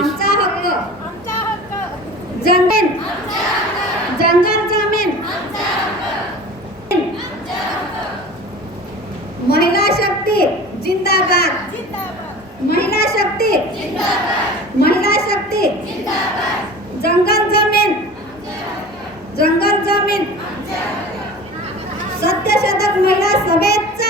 आमचा हक्क जमीन जंगल जमीन महिला शक्ती जिंदाबाद महिला शक्ती महिला शक्ती जंगल जमीन सत्यशोधक महिला सभेत